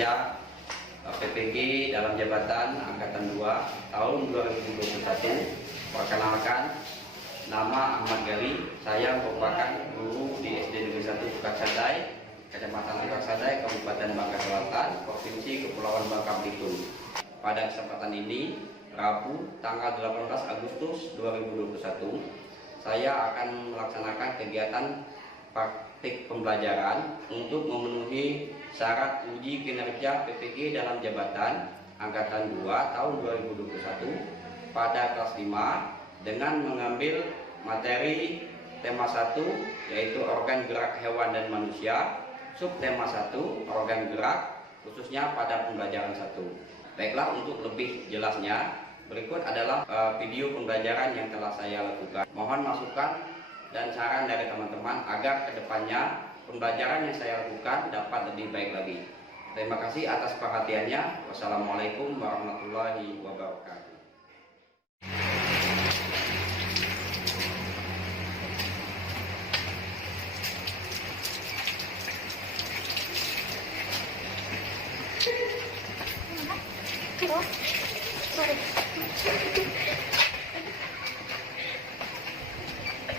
Kerja PPG dalam jabatan Angkatan 2 tahun 2021. Perkenalkan, nama Ahmad Gali. Saya merupakan guru di SD Negeri 1 Purkasadai, Kecamatan Purkasadai, Kabupaten Bangka Selatan, Provinsi Kepulauan Bangka Belitung. Pada kesempatan ini, Rabu tanggal 18 Agustus 2021, saya akan melaksanakan kegiatan praktik pembelajaran untuk memenuhi syarat uji kinerja PPG dalam jabatan Angkatan 2 tahun 2021 pada kelas 5 dengan mengambil materi tema 1 yaitu organ gerak hewan dan manusia, subtema 1 organ gerak khususnya pada pembelajaran 1. Baiklah, untuk lebih jelasnya berikut adalah video pembelajaran yang telah saya lakukan. Mohon masukan dan saran dari teman-teman agar kedepannya pembelajaran yang saya lakukan dapat lebih baik lagi. Terima kasih atas perhatiannya. Wassalamualaikum warahmatullahi wabarakatuh.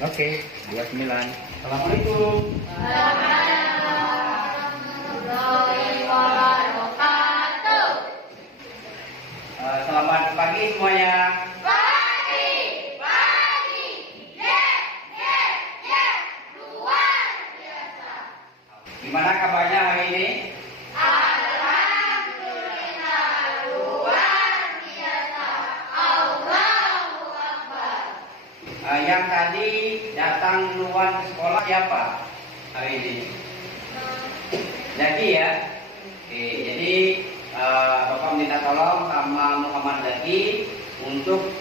Oke, 29. Assalamualaikum. Selamat pagi semuanya. Gimana kabarnya hari ini? Yang tadi datang duluan ke sekolah siapa hari ini? Jadi ya, oke, jadi Bapak minta tolong sama Muhammad lagi untuk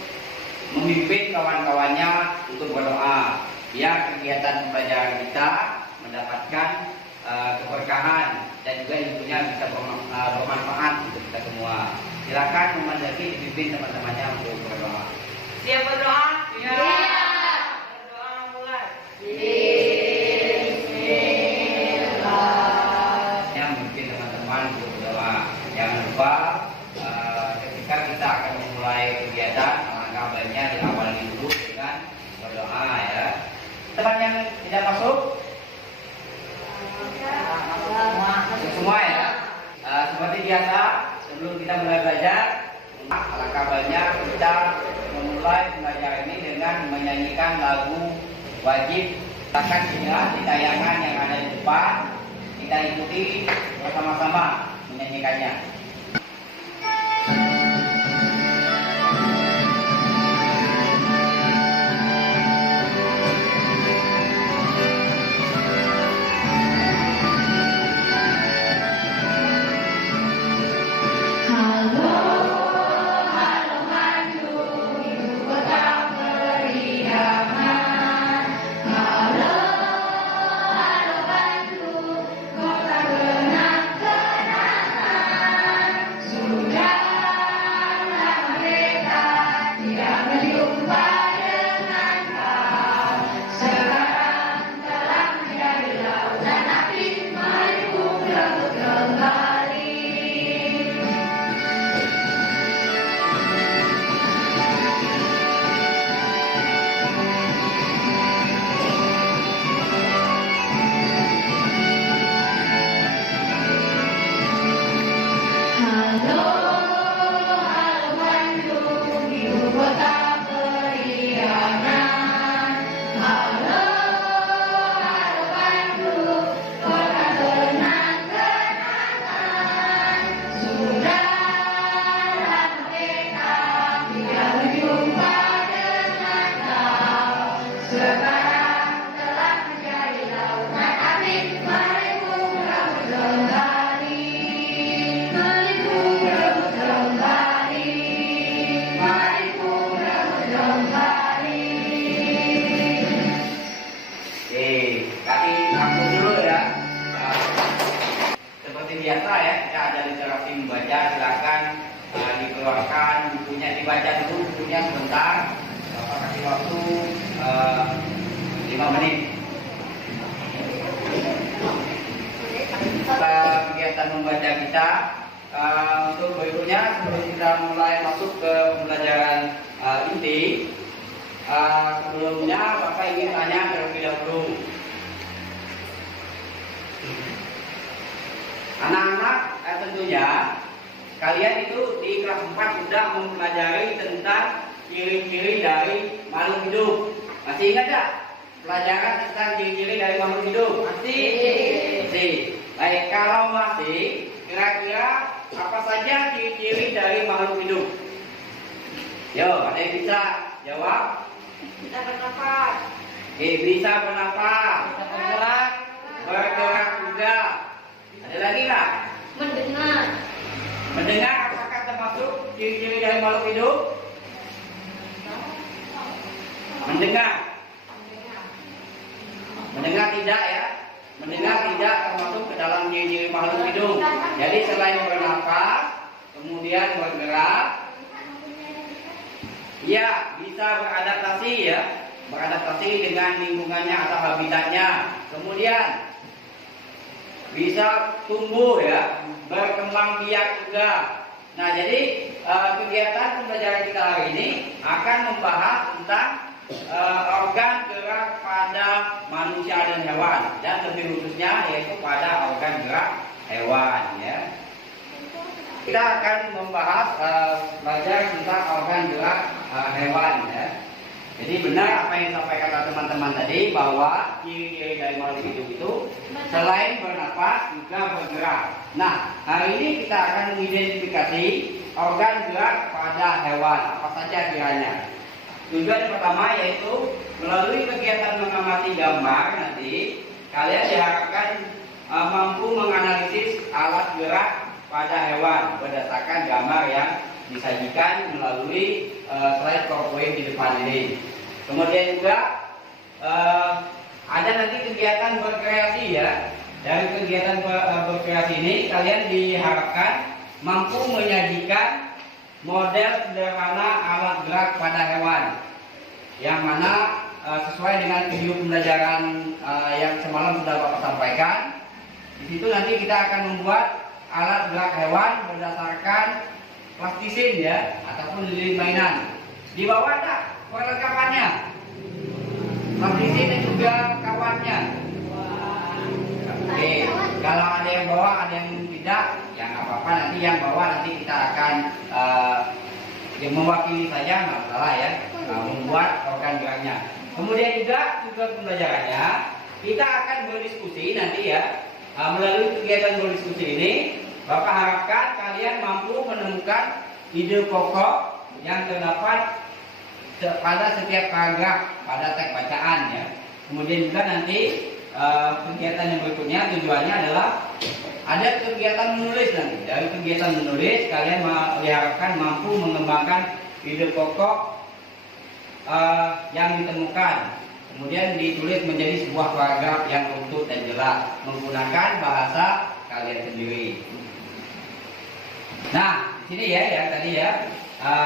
memimpin kawan-kawannya untuk berdoa biar kegiatan pembelajaran kita mendapatkan keberkahan dan juga ilmunya bisa bermanfaat untuk kita semua. Silakan Muhammad lagi dipimpin teman-temannya untuk berdoa. Siap berdoa? Ya. Berdoa mulai. Ya, mungkin teman-teman untuk berdoa. Jangan lupa ketika kita akan memulai kegiatan, alangkah baiknya diawali dulu dengan berdoa ya. Teman yang tidak masuk? Semua ya. Seperti biasa, sebelum kita mulai belajar, alangkah baiknya kita memulai pembelajaran ini dengan menyanyikan lagu wajib. Akan segera di tayangan yang ada di depan, kita ikuti bersama-sama menyanyikannya. Biasa ya, kita ada literasi membaca, silakan dikeluarkan bukunya, dibaca dulu bukunya sebentar. Bapak kasih waktu 5 menit. kegiatan membaca kita. Untuk berikutnya sebelum kita mulai masuk ke pembelajaran inti, sebelumnya Bapak ingin tanya terlebih dahulu. Anak-anak, tentunya kalian itu di kelas 4 sudah mempelajari tentang ciri-ciri dari makhluk hidup. Masih ingat tak pelajaran tentang ciri-ciri dari makhluk hidup? Masih. Baik, kalau masih, kira-kira apa saja ciri-ciri dari makhluk hidup? Yo, ada yang bisa jawab? Bisa bernafas. Oke, bisa bernafas, bergerak juga. Ada lagi nggak? Mendengar. Mendengar apakah termasuk ciri-ciri dari makhluk hidup? Mendengar. Mendengar tidak ya? Mendengar tidak termasuk ke dalam ciri-ciri makhluk hidup. Jadi selain bernafas, kemudian bergerak, ya bisa beradaptasi ya, beradaptasi dengan lingkungannya atau habitatnya. Kemudian bisa tumbuh ya, berkembang biak juga. Nah, jadi kegiatan pembelajaran kita hari ini akan membahas tentang organ gerak pada manusia dan hewan, dan lebih khususnya yaitu pada organ gerak hewan ya. Kita akan membahas belajar tentang organ gerak hewan ya. Jadi benar apa yang disampaikan teman-teman tadi, bahwa ciri-ciri dari makhluk hidup itu selain bernafas juga bergerak. Nah, hari ini kita akan mengidentifikasi organ gerak pada hewan apa saja kiranya. Tujuan pertama yaitu melalui kegiatan mengamati gambar nanti kalian diharapkan mampu menganalisis alat gerak pada hewan berdasarkan gambar yang disajikan melalui slide PowerPoint di depan ini. Kemudian juga ada nanti kegiatan berkreasi ya. Dari kegiatan berkreasi ini kalian diharapkan mampu menyajikan model sederhana alat gerak pada hewan, yang mana sesuai dengan video pembelajaran yang semalam sudah Bapak sampaikan. Di situ nanti kita akan membuat alat gerak hewan berdasarkan plastisin ya, ataupun lilin mainan. Di bawah ada perlengkapannya, plastisin dan juga kawannya. Oke, kalau ada yang bawa, ada yang tidak, ya nggak apa-apa. Nanti yang bawa nanti kita akan yang mewakili saja, nggak salah ya, membuat organ geraknya. Kemudian juga tujuan pembelajarannya kita akan berdiskusi nanti ya. Melalui kegiatan berdiskusi ini, Bapak harapkan kalian mampu menemukan ide pokok yang terdapat pada setiap paragraf pada teks bacaan ya. Kemudian juga nanti kegiatan yang berikutnya tujuannya adalah ada kegiatan menulis nanti. Dari kegiatan menulis kalian diharapkan mampu mengembangkan ide pokok yang ditemukan. Kemudian ditulis menjadi sebuah paragraf yang utuh dan jelas menggunakan bahasa kalian sendiri. Nah, di sini ya, yang tadi ya,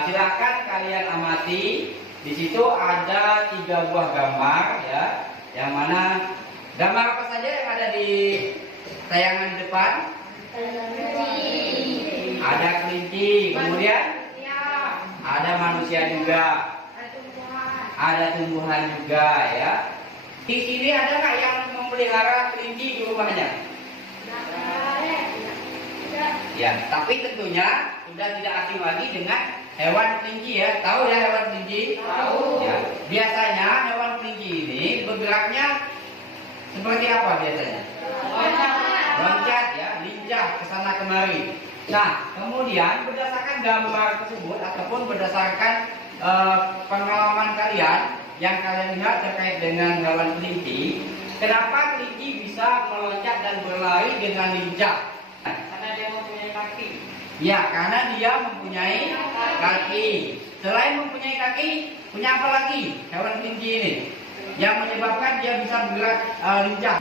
silakan kalian amati. Di situ ada 3 buah gambar ya, yang mana gambar apa saja yang ada di tayangan di depan? Ada kelinci, kemudian ada manusia juga, ada tumbuhan juga ya. Di sini ada nggak yang memelihara kelinci di rumahnya? Ya, tapi tentunya sudah tidak asing lagi dengan hewan kelinci ya. Tahu ya hewan kelinci? Tahu. Ya. Biasanya hewan kelinci ini bergeraknya seperti apa biasanya? Loncat ya, lincah ke sana kemari. Nah, kemudian berdasarkan gambar tersebut ataupun berdasarkan pengalaman kalian yang kalian lihat terkait dengan hewan kelinci, kenapa kelinci bisa meloncat dan berlari dengan lincah? Karena dia mempunyai kaki. Ya, karena dia mempunyai kaki. Selain mempunyai kaki, punya apa lagi hewan kelinci ini yang menyebabkan dia bisa bergerak lincah?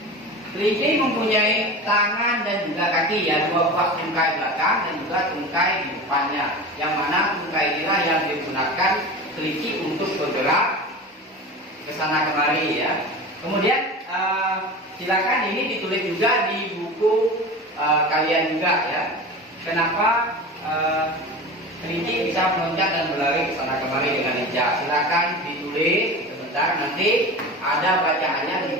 Kelinci mempunyai tangan dan juga kaki ya, 2 buah tungkai belakang dan juga tungkai di depannya. Yang mana tungkai inilah yang digunakan kelinci untuk bergerak ke sana kemari ya. Kemudian silakan ini ditulis juga di buku kalian juga ya. Kenapa kelinci bisa meloncat dan berlari ke sana kemari dengan lincah? Silakan ditulis sebentar, nanti ada bacaannya di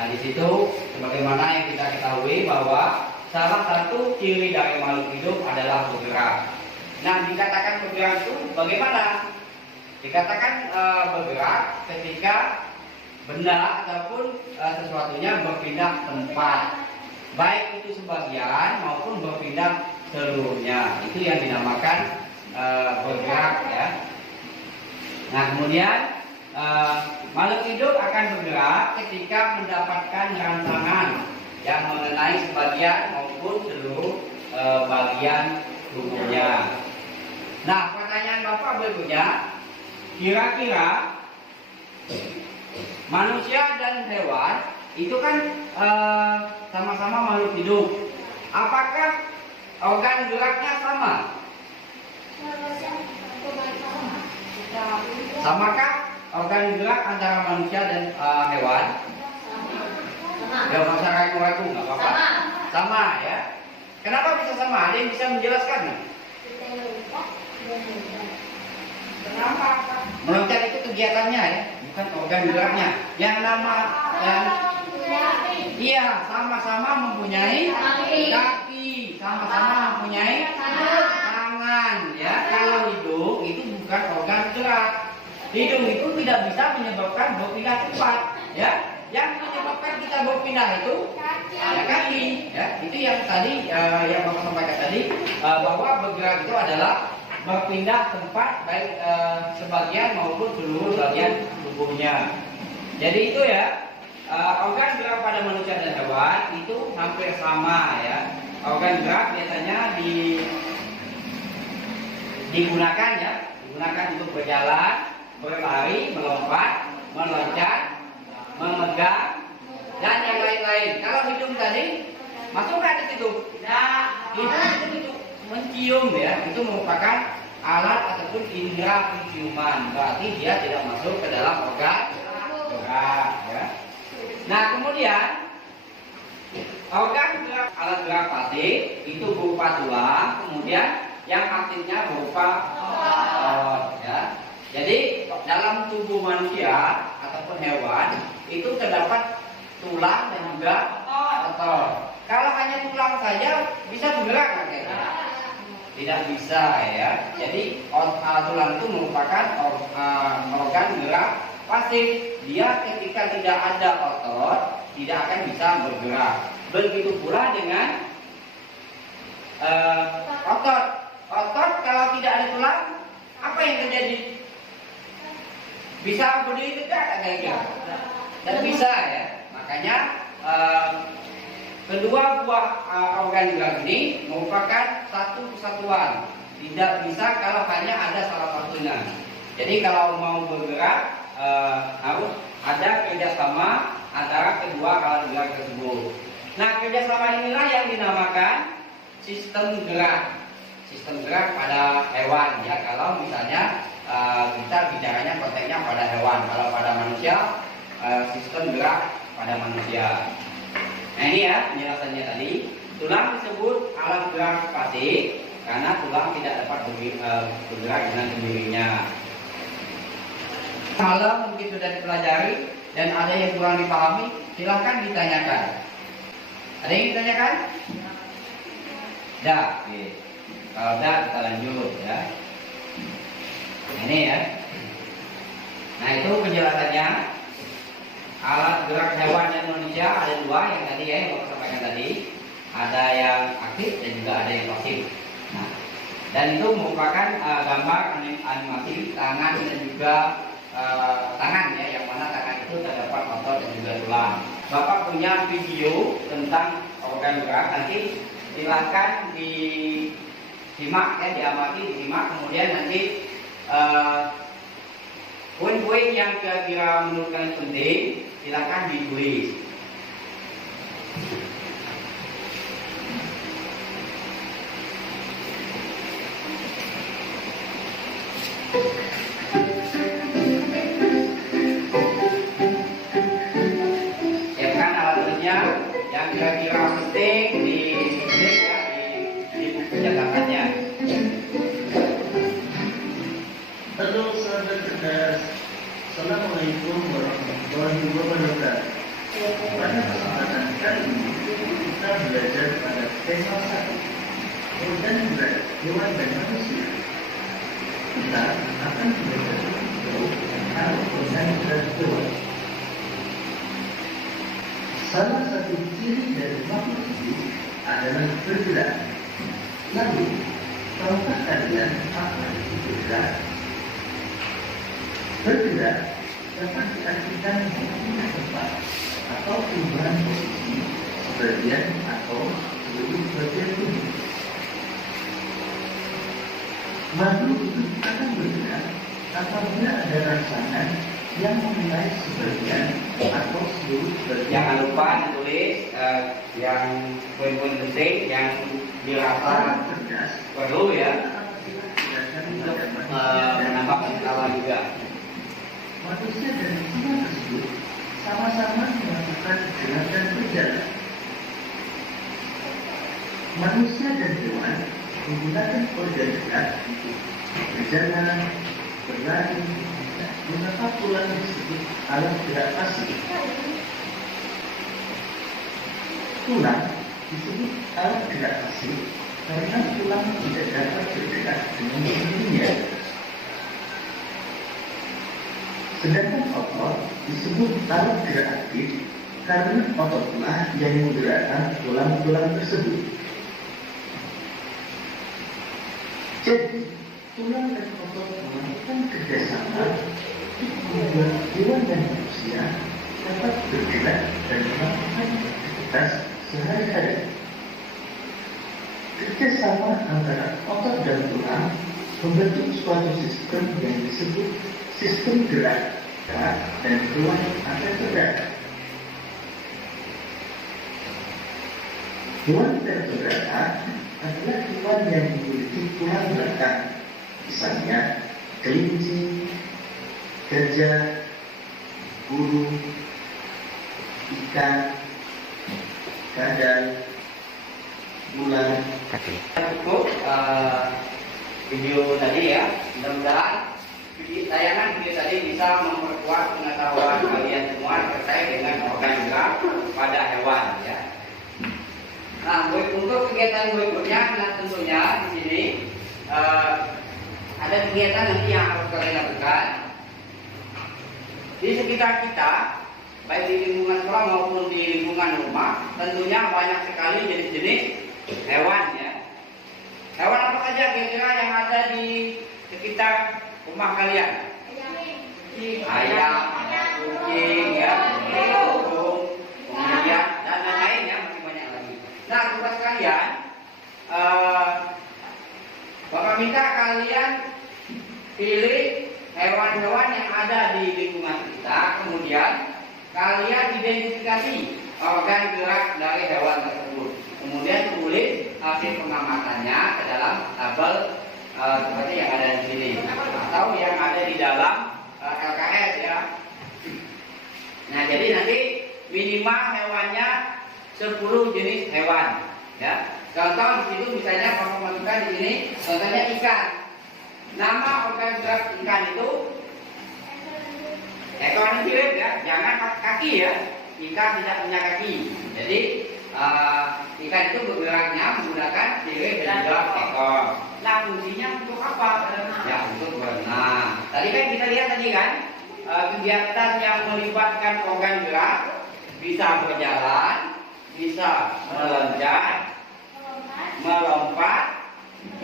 Nah, di situ sebagaimana yang kita ketahui bahwa salah satu ciri dari makhluk hidup adalah bergerak. Nah, dikatakan bergerak itu bagaimana? Dikatakan bergerak ketika benda ataupun sesuatunya berpindah tempat, baik itu sebagian maupun berpindah seluruhnya. Itu yang dinamakan bergerak ya. Nah, kemudian makhluk hidup akan bergerak ketika mendapatkan rangsangan yang mengenai sebagian maupun seluruh bagian tubuhnya. Nah, pertanyaan Bapak berikutnya, kira-kira manusia dan hewan itu kan sama-sama makhluk hidup. Apakah organ geraknya sama? Samakah organ gerak antara manusia dan hewan? Ya, masa ragu-ragu nggak apa-apa. Sama ya. Kenapa bisa sama? Ada yang bisa menjelaskan? Kenapa? Meloncat itu kegiatannya ya, bukan organ geraknya. Yang nama iya, sama-sama mempunyai kaki, sama-sama mempunyai tangan ya. Kalau hidung itu bukan organ gerak. Hidung itu tidak bisa menyebabkan berpindah tempat ya. Yang menyebabkan kita berpindah itu ya kaki ya. Itu yang tadi yang Bapak sampaikan tadi, bahwa bergerak itu adalah berpindah tempat baik sebagian maupun seluruh bagian tubuhnya. Jadi itu ya, organ gerak pada manusia dan hewan itu hampir sama ya. Organ gerak biasanya digunakan untuk berjalan, berlari, melompat, meloncat, memegang, dan yang lain-lain. Kalau hidung tadi masuk nggak ke situ? Nah, itu mencium ya, itu merupakan alat ataupun indera penciuman. Berarti dia tidak masuk ke dalam organ gerak ya. Nah, kemudian organ gerak, alat gerak pasif itu berupa tulang, kemudian yang aktifnya berupa otot ya. Jadi dalam tubuh manusia ataupun hewan itu terdapat tulang dan juga otot. Kalau hanya tulang saja bisa bergerak nggak kira-kira? Tidak bisa ya. Jadi tulang itu merupakan organ gerak pasif. Dia ketika tidak ada otot tidak akan bisa bergerak. Begitu pula dengan otot. Otot kalau tidak ada tulang, apa yang terjadi? Bisa berdiri tegak nggak kira? Dan bisa ya. Makanya kedua buah organ gerak ini merupakan satu kesatuan. Tidak bisa kalau hanya ada salah satunya. Jadi kalau mau bergerak harus ada kerjasama antara kedua alat gerak tersebut. Nah, kerjasama inilah yang dinamakan sistem gerak. Sistem gerak pada hewan ya. Kalau misalnya kita bicaranya konteksnya pada hewan. Kalau pada manusia sistem gerak pada manusia. Nah, ini ya penjelasannya tadi. Tulang disebut alat gerak pasif karena tulang tidak dapat bergerak dengan sendirinya. Malam mungkin sudah dipelajari dan ada yang kurang dipahami, silahkan ditanyakan. Ada yang ditanyakan? Dah, oke. Kalau dah kita lanjut ya. Ini ya. Nah, itu penjelasannya. Alat gerak hewan dan manusia ada dua yang tadi ya, yang saya sampaikan tadi. Ada yang aktif dan juga ada yang pasif. Nah, dan itu merupakan gambar animasi tangan dan juga tangan ya, yang mana tangan itu terdapat otot dan juga tulang. Bapak punya video tentang organ gerak, nanti silahkan disimak ya, diamati, disimak, kemudian nanti poin-poin yang kira-kira menurut kalian penting silakan ditulis. Siapkan alat tulisnya yang kira-kira penting di buku catatannya. Halo sahabat cerdas, Assalamualaikum warahmatullahi wabarakatuh. Pada kesempatan kali ini kita belajar pada tema 1, organ berat hewan dan manusia. Kita akan belajar tentang organ berat hewan. Salah satu ciri dari makhluk hidup adalah bergerak. Lalu, tahukah kalian apa itu bergerak? Bergerak dapat diartikan mempunyai tempat atau perubahan posisi sebagian atau seluruh bagian tubuh. Makhluk hidup akan bergerak apabila ada rangsangan yang memulai sebagian atau seluruh bagian. Jangan lupa ditulis yang poin-poin penting yang dirasa cerdas perlu ya apabila dirasakan untuk pada manusia dan menambah pengetahuan juga. manusia dan hewan tersebut sama-sama melakukan gerakan berjalan. Manusia dan hewan menggunakan organ gerak untuk berjalan, berlari, dan mengapa tulang disebut alat gerak pasif. Tulang disebut alat gerak pasif karena tulang tidak dapat bergerak dengan sendirinya. Sedangkan otot disebut alat gerak aktif karena ototlah yang menggerakkan tulang-tulang tersebut. Jadi, tulang dan otot melakukan kerjasama untuk membuat hewan dan manusia dapat bergerak dan melakukan aktivitas sehari-hari. Kerjasama antara otot dan tulang membentuk suatu sistem yang disebut sistem gerak dan hewan akan bergerak. Hewan vertebrata adalah hewan yang memiliki tulang belakang, misalnya kelinci, gajah, burung, ikan, kadal, ular. Cukup video tadi ya, mudah-mudahan tayangan video tadi bisa memperkuat pengetahuan kalian semua terkait dengan organ gerak pada hewan ya. Nah, untuk kegiatan berikutnya, nah tentunya di sini ada kegiatan nanti yang harus kalian lakukan di sekitar kita, baik di lingkungan sekolah maupun di lingkungan rumah. Tentunya banyak sekali jenis-jenis hewan ya. Hewan apa saja kira-kira yang ada di sekitar rumah kalian? Ayam, kucing, ya, burung, kemudian dan lain-lain ya, masih banyak lagi. Nah, tugas kalian, Bapak minta kalian pilih hewan-hewan yang ada di lingkungan kita, kemudian kalian identifikasi organ gerak dari hewan tersebut. Kemudian tulis hasil pengamatannya ke dalam tabel seperti yang ada di sini atau yang ada di dalam LKS ya. Nah, jadi nanti minimal hewannya 10 jenis hewan ya. Contoh di situ misalnya kamu masukkan di sini contohnya ikan. Nama organ gerak ikan itu ekor sirip ya, jangan kaki ya. Ikan tidak punya kaki. Jadi ikan itu bergeraknya menggunakan sirip dan juga ekor. Nah, fungsinya untuk apa? Ya, untuk berenang. Tadi kan kita lihat tadi kan kegiatan yang melibatkan organ gerak bisa berjalan, bisa meloncat, melompat,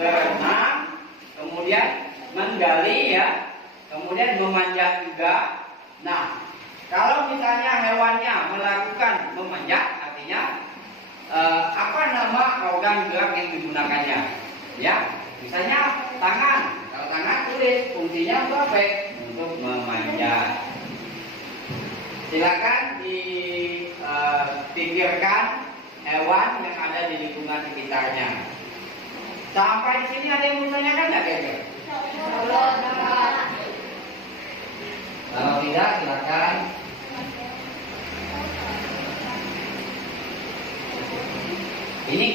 berenang, kemudian menggali ya, kemudian memanjat juga. Nah, kalau misalnya hewannya melakukan memanjat, artinya apa nama organ gerak yang digunakannya? Ya, misalnya tangan. Kalau tangan tulis fungsinya untuk apa? Untuk memanjat. Silakan dipikirkan hewan yang ada di lingkungan sekitarnya. Sampai di sini ada yang mau tanyakan nggak kira-kira?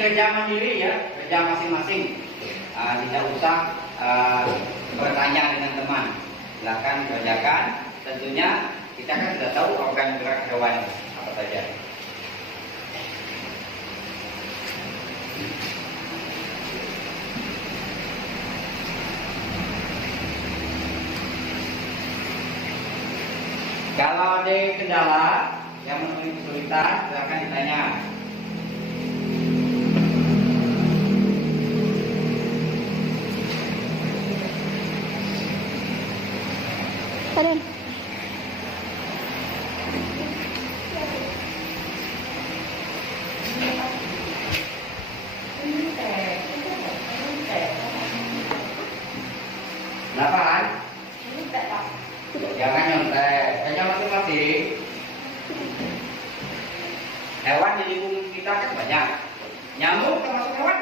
kerja mandiri ya, kerja masing-masing. Tidak usah bertanya dengan teman. Silakan kerjakan. Tentunya kita kan sudah tahu organ gerak hewan apa saja. Kalau ada kendala yang menemui kesulitan, silakan ditanya. Kenapa? Jangan nyontek, hanya masing-masing. Hewan di lingkungan kita kan banyak. Nyamuk termasuk hewan?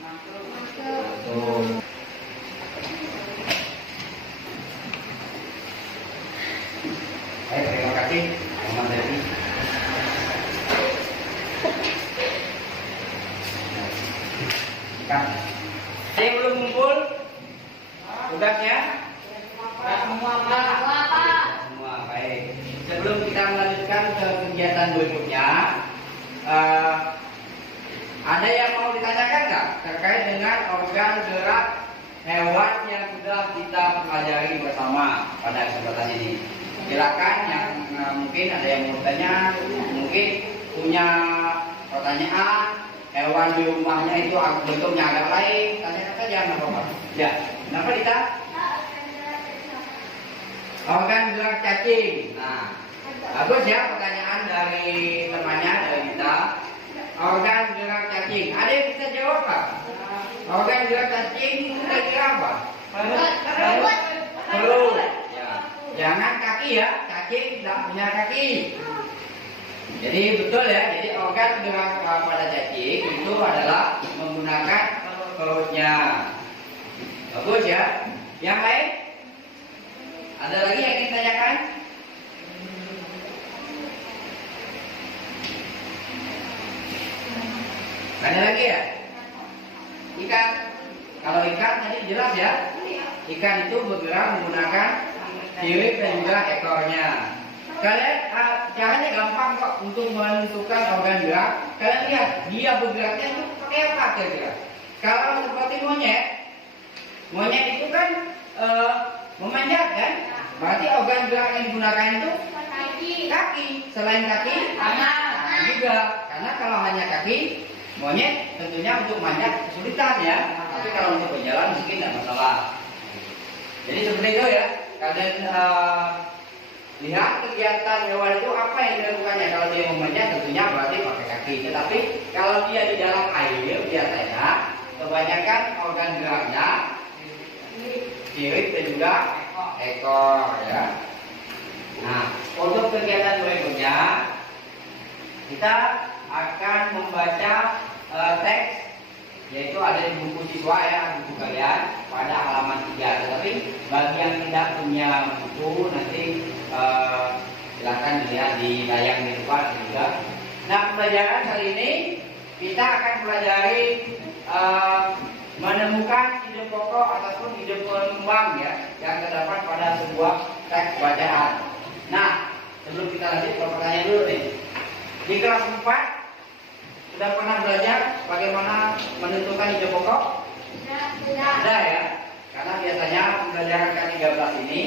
Masuk. Terima kasih, Mama Devi. Ada yang belum kumpul tugasnya? Semua Pak. Semua baik. Sebelum kita melanjutkan ke kegiatan berikutnya, ada yang mau ditanyakan nggak terkait dengan organ gerak hewan yang sudah kita pelajari bersama pada kesempatan ini? Silakan yang mungkin ada yang mau bertanya, mungkin punya pertanyaan, hewan di rumahnya itu bentuknya agak lain, tanyakan saja nggak apa-apa. Ya, kenapa Dita? Organ gerak cacing. Nah, bagus ya pertanyaan dari temannya dari kita. Organ gerak cacing. Ada yang bisa jawab Pak? Organ gerak cacing itu kira-kira apa? Perut. Ya. Jangan kaki ya. Cacing tidak punya kaki. Jadi betul ya. Jadi organ gerak pada cacing itu adalah menggunakan perutnya. Bagus ya. Yang lain? Ada lagi yang ingin ditanyakan? Ada lagi ya? Ikan. Kalau ikan tadi jelas ya. Ikan itu bergerak menggunakan sirip dan juga ekornya. Kalian caranya gampang kok untuk menentukan organ gerak. Kalian lihat dia bergeraknya itu pakai apa kira-kira? Kalau seperti monyet, monyet itu kan memanjat kan? Berarti organ gerak yang digunakan itu kaki. Selain kaki, tangan juga. Karena kalau hanya kaki, monyet tentunya untuk manjat kesulitan ya. Tapi kalau untuk berjalan mungkin tidak masalah. Jadi seperti itu ya. Kalian lihat kegiatan hewan itu apa yang dilakukannya. Kalau dia memanjat tentunya berarti pakai kaki. Tetapi kalau dia di dalam air biasanya kebanyakan organ geraknya sirip dan juga ekor ya. Nah, untuk kegiatan berikutnya kita akan membaca teks, yaitu ada di buku siswa ya, buku kalian pada halaman 3. Tetapi bagi yang tidak punya buku nanti silakan dilihat di layar di depan juga. Nah, pelajaran kali ini kita akan pelajari menemukan ide pokok ataupun ide pengembang ya yang terdapat pada sebuah teks bacaan. Nah, sebelum kita lanjut ke pertanyaan dulu nih. Di kelas 4 sudah pernah belajar bagaimana menentukan ide pokok? Sudah ya. Karena biasanya pembelajaran K13 ini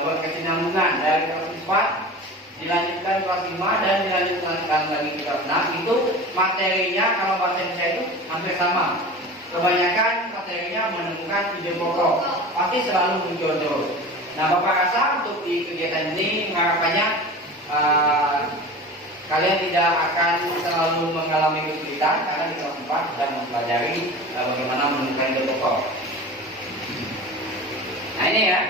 berkesinambungan dari kelas 4 dilanjutkan kelas 5 dan dilanjutkan lagi kelas 6. Itu materinya kalau bahasa Indonesia itu hampir sama. Kebanyakan materinya menemukan ide pokok, pasti selalu muncul terus. Nah, Bapak rasa untuk di kegiatan ini mengharapkannya kalian tidak akan selalu mengalami kesulitan karena di kelas 4 sudah mempelajari bagaimana menemukan ide pokok. Nah ini ya.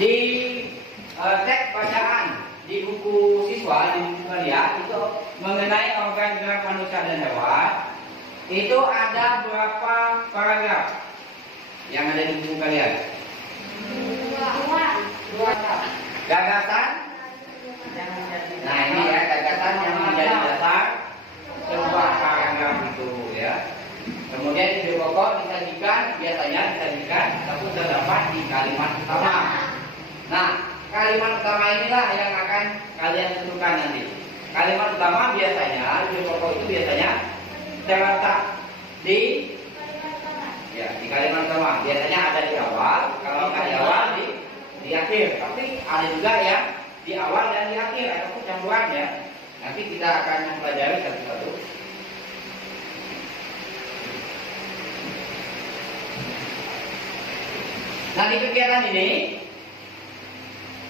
Di teks bacaan di buku siswa, di buku kalian itu mengenai organ gerak manusia dan hewan itu ada berapa paragraf yang ada di buku kalian? Dua. Gagasan Nah ini ya gagasan yang menjadi dasar sebuah paragraf itu ya. Kemudian ide pokok biasanya disajikan tapi terdapat di kalimat utama. Nah kalimat utama inilah yang akan kalian tentukan nanti. Kalimat utama biasanya ide pokok itu biasanya terletak di kalimat utama. Biasanya ada di awal, kalau nggak di awal di akhir. Tapi ada juga ya di awal dan di akhir ataupun campuran ya. Nanti kita akan mempelajari satu-satu. Nah di kegiatan ini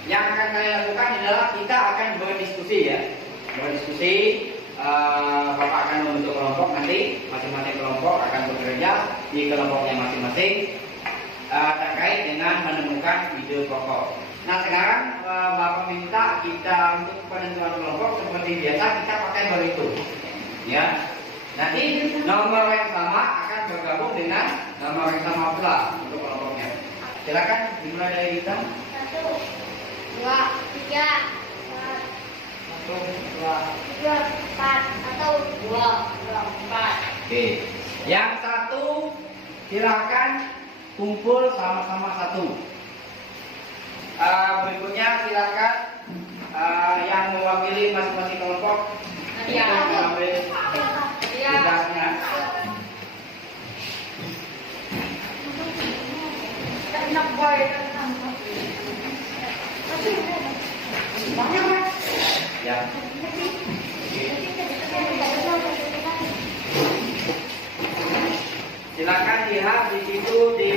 yang akan kalian lakukan adalah kita akan berdiskusi ya. Berdiskusi, Bapak akan membentuk kelompok nanti, masing-masing kelompok akan bekerja di kelompoknya masing-masing terkait dengan menemukan ide pokok. Nah sekarang Bapak minta kita untuk penentuan kelompok seperti biasa kita pakai berhitung, ya. Nanti nomor yang sama akan bergabung dengan nomor yang sama pula untuk kelompoknya. Silakan dimulai dari kita. 1, 2, 3, 1, 2, 3, 4 atau 2, 4. Oke. Yang satu silakan kumpul sama-sama satu. Berikutnya silakan yang mewakili masing-masing kelompok Iya. mengambil tugasnya. Ya. Silakan lihat di situ di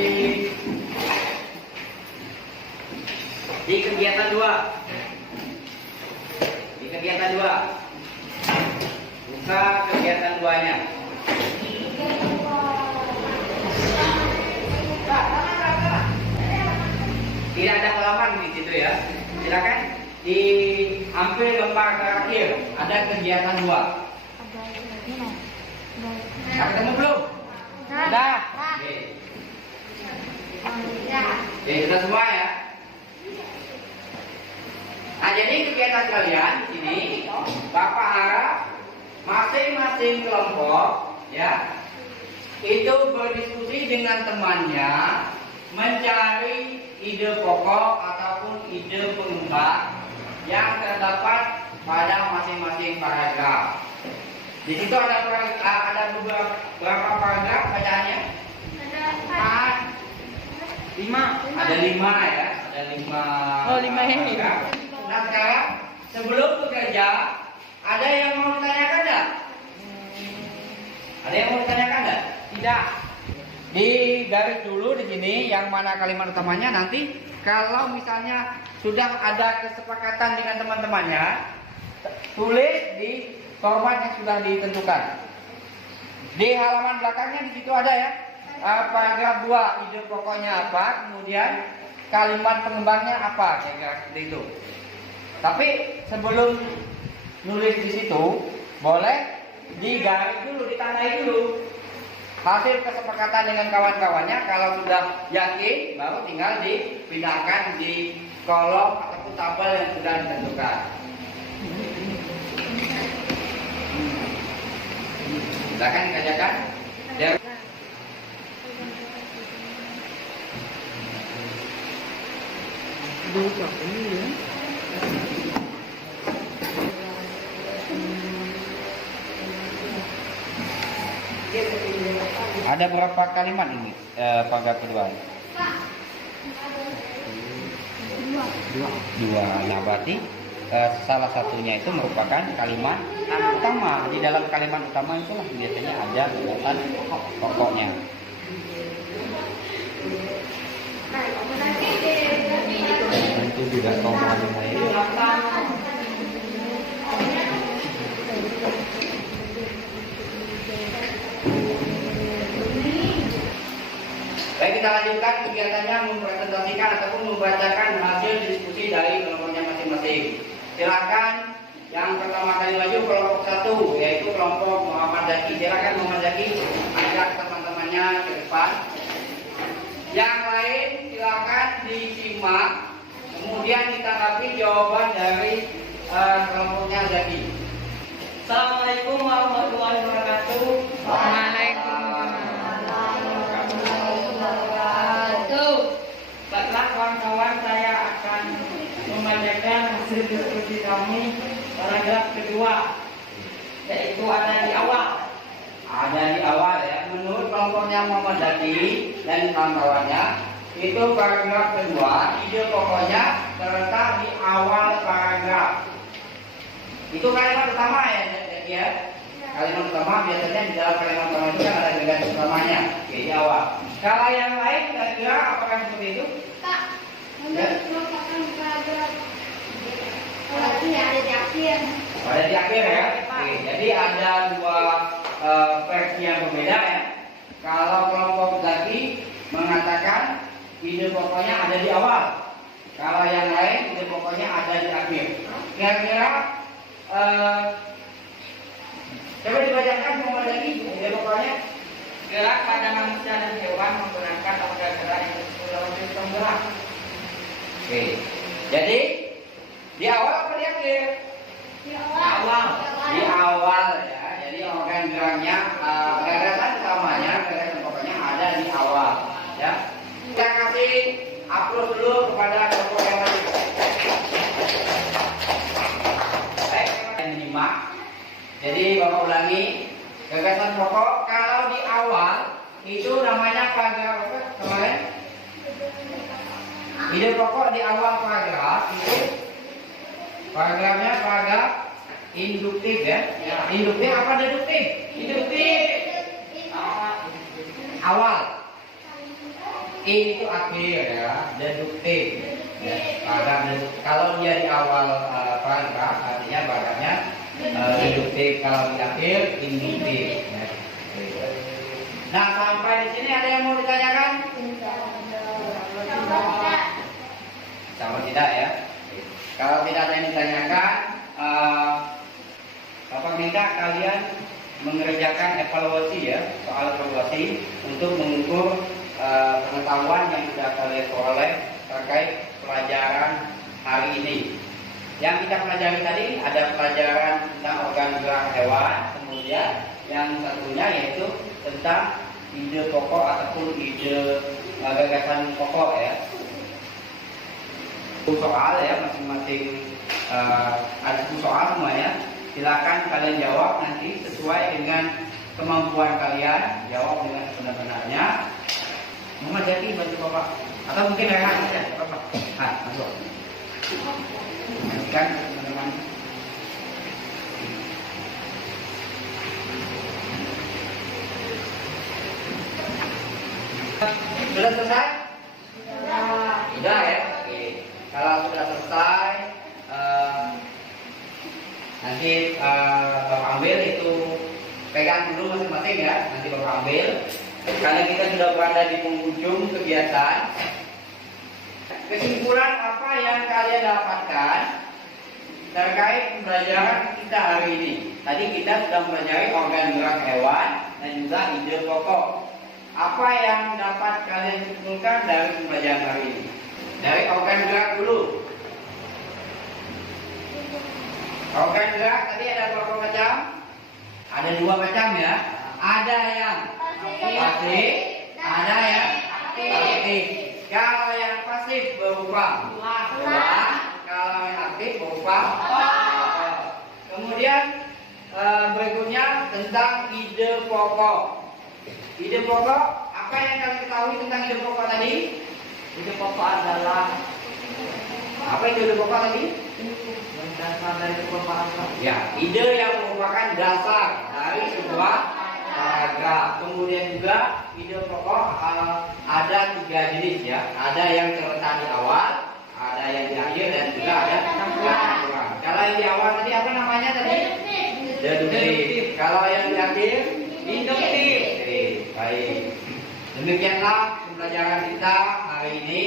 kegiatan 2. Di kegiatan 2. Buka kegiatan 2-nya. Tidak ada halaman di situ ya. Silakan diambil lembar terakhir. Ada kegiatan 2. Sudah ketemu belum? Sudah. Oke. Oke, sudah semua ya. Nah, jadi kegiatan kalian ini Bapak harap masing-masing kelompok ya itu berdiskusi dengan temannya mencari ide pokok ataupun ide pengembang yang terdapat pada masing-masing paragraf. Di situ ada berapa paragraf bacaannya? Ada 4, 5. Ada 5 ya. Ada 5. Oh, 5 ini. Nah sekarang sebelum bekerja ada yang mau ditanyakan enggak? Ada yang mau ditanyakan enggak? Tidak. Di garis dulu di sini yang mana kalimat utamanya, nanti kalau misalnya sudah ada kesepakatan dengan teman-temannya, tulis di format yang sudah ditentukan. Di halaman belakangnya di situ ada ya. Paragraf 2 ide pokoknya apa, kemudian kalimat pengembangnya apa, kira-kira seperti itu. Tapi sebelum nulis di situ, boleh digaris dulu, ditandai dulu hasil kesepakatan dengan kawan-kawannya. Kalau sudah yakin, baru tinggal dipindahkan di kolom ataupun tabel yang sudah ditentukan. Silakan dikerjakan. Ada berapa kalimat ini paragraf kedua? 2. Nah berarti salah satunya itu merupakan kalimat utama. Di dalam kalimat utama itulah biasanya ada urutan pokoknya. Itu tidak tahu mana lain. Baik, kita lanjutkan kegiatannya, mempresentasikan ataupun membacakan hasil diskusi dari kelompoknya masing-masing. Silakan yang pertama kali maju kelompok 1, yaitu kelompok Muhammad Zaki. Silakan Muhammad Zaki ajak teman-temannya ke depan. Yang lain silakan disimak, kemudian ditanggapi jawaban dari kelompoknya Zaki. Assalamualaikum warahmatullahi wabarakatuh. Baiklah kawan-kawan, saya akan membacakan hasil diskusi kami paragraf kedua, yaitu ada di awal. Ada di awal ya. Menurut kelompoknya Muhammad Zaki dan kawan-kawannya, itu paragraf kedua, ide pokoknya terletak di awal paragraf. Itu kalimat pertama ya, Zaki ya. Kalimat pertama biasanya di dalam kalimat pertama itu kan ada garis pertamanya, di awal. Kalau yang lain kira-kira apakah seperti itu? Kak, menurut merupakan paragraf. Kalau ini ada di akhir. Ada di akhir ya. Oke, jadi ada dua versi yang berbeda ya. Kalau kelompok Zaki mengatakan ide pokoknya ada di awal. Kalau yang lain ide pokoknya ada di akhir. Kira-kira coba dibacakan Muhammad Zaki ide pokoknya. Gerak pada manusia dan hewan menggunakan organ gerak yang disebut dalam sistem gerak. Oke. Jadi di awal apa di akhir? Di awal. Di awal ya. Jadi organ geraknya gagasan utamanya, gagasan pokoknya ada di awal ya. Kita kasih upload dulu kepada kelompok yang lain. Baik, yang menyimak. Jadi Bapak ulangi, gagasan pokok kalau di awal itu namanya paragraf apa kemarin? Ide pokok di awal paragraf itu paragrafnya paragraf induktif ya. Induktif apa deduktif? Induktif. Awal. Itu akhir ya, deduktif. Ya, paragraf deduktif. Kalau dia di awal paragraf artinya paragrafnya deduktif, kalau di akhir induktif. Ya. Nah, sampai di sini ada yang mau ditanyakan? Sama tidak ya? Kalau tidak ada yang ditanyakan, Bapak minta kalian mengerjakan evaluasi ya, soal evaluasi untuk mengukur pengetahuan yang sudah kalian peroleh terkait pelajaran hari ini. Yang kita pelajari tadi ada pelajaran tentang organ gerak hewan, kemudian yang satunya yaitu tentang ide pokok ataupun ide gagasan pokok ya. Soal ya, masing-masing ada 10 soal semuanya. Silakan kalian jawab nanti sesuai dengan kemampuan kalian, jawab dengan sebenar-benarnya. Muhammad Zaki bantu Bapak, atau mungkin Rehan saja, Bapak. Masuk. Kan teman-teman. Sudah selesai? Sudah ya. Oke. Kalau sudah selesai, nanti Bapak ambil itu, pegang dulu masing-masing ya. Nanti Bapak ambil. Karena kita sudah berada di penghujung kegiatan. Kesimpulan apa yang kalian dapatkan terkait pembelajaran kita hari ini? Tadi kita sudah mempelajari organ gerak hewan dan juga ide pokok. Apa yang dapat kalian simpulkan dari pembelajaran hari ini? Dari organ gerak dulu. Organ gerak tadi ada berapa macam? Ada 2 macam ya. Ada yang pasif, ada yang aktif. Kalau yang pasif berupa ulang, kalau yang aktif berupa kemudian berikutnya tentang ide pokok. Ide pokok, apa yang kalian ketahui tentang ide pokok tadi? Ide pokok adalah Apa itu ide pokok tadi? dasar dari sebuah paragraf. Ya, ide yang merupakan dasar dari sebuah paragraf. Kemudian juga ide pokok ada 3 jenis ya. Ada yang terletak di awal, ada yang di akhir, dan juga ada campuran. Kalau yang di awal tadi apa namanya tadi? Deduktif. Kalau yang di akhir? Induktif. Oke, baik. Demikianlah pembelajaran kita hari ini.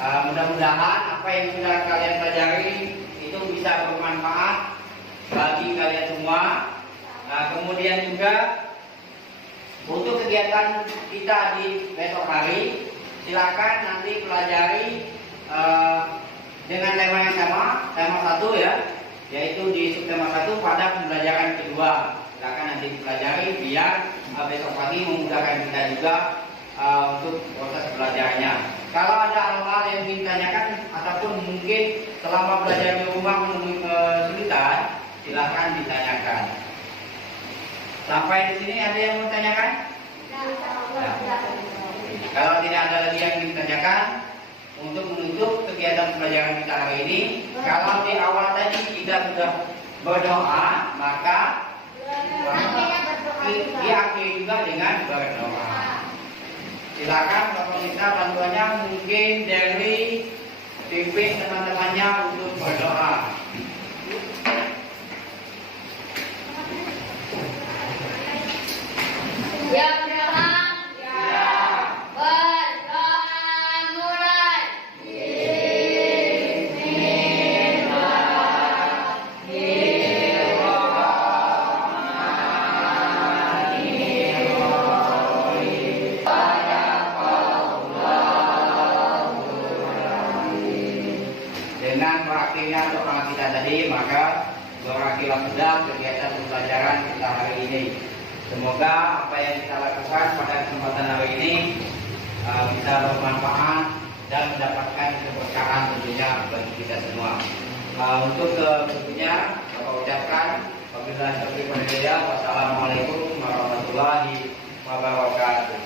Mudah-mudahan apa yang sudah kalian pelajari itu bisa bermanfaat bagi kalian semua. Kemudian juga untuk kegiatan kita di besok hari, silakan nanti pelajari dengan tema yang sama, tema 1 ya. yaitu di subtema 1 pada pembelajaran kedua. Silakan nanti dipelajari biar besok pagi memudahkan kita juga untuk proses belajarnya. Kalau ada hal-hal yang ingin ditanyakan ataupun mungkin selama belajar di rumah menemui kesulitan, silahkan ditanyakan. Sampai di sini ada yang mau tanyakan? Kalau tidak ada lagi yang ingin ditanyakan, untuk menutup kegiatan pembelajaran kita hari ini, kalau di awal tadi kita sudah berdoa, maka diakhiri juga dengan berdoa. Silakan kalau minta bantuannya mungkin dari pimpin teman-temannya untuk berdoa. Ya, berdoa. Dengan berakhirnya doa kita tadi, maka berakhirlah sudah kegiatan pembelajaran kita hari ini. Semoga apa yang kita lakukan pada kesempatan hari ini bisa bermanfaat dan mendapatkan keberkahan tentunya bagi kita semua. Untuk berikutnya, Bapak ucapkan wabillahi taufiq wal hidayah. Wassalamualaikum warahmatullahi wabarakatuh.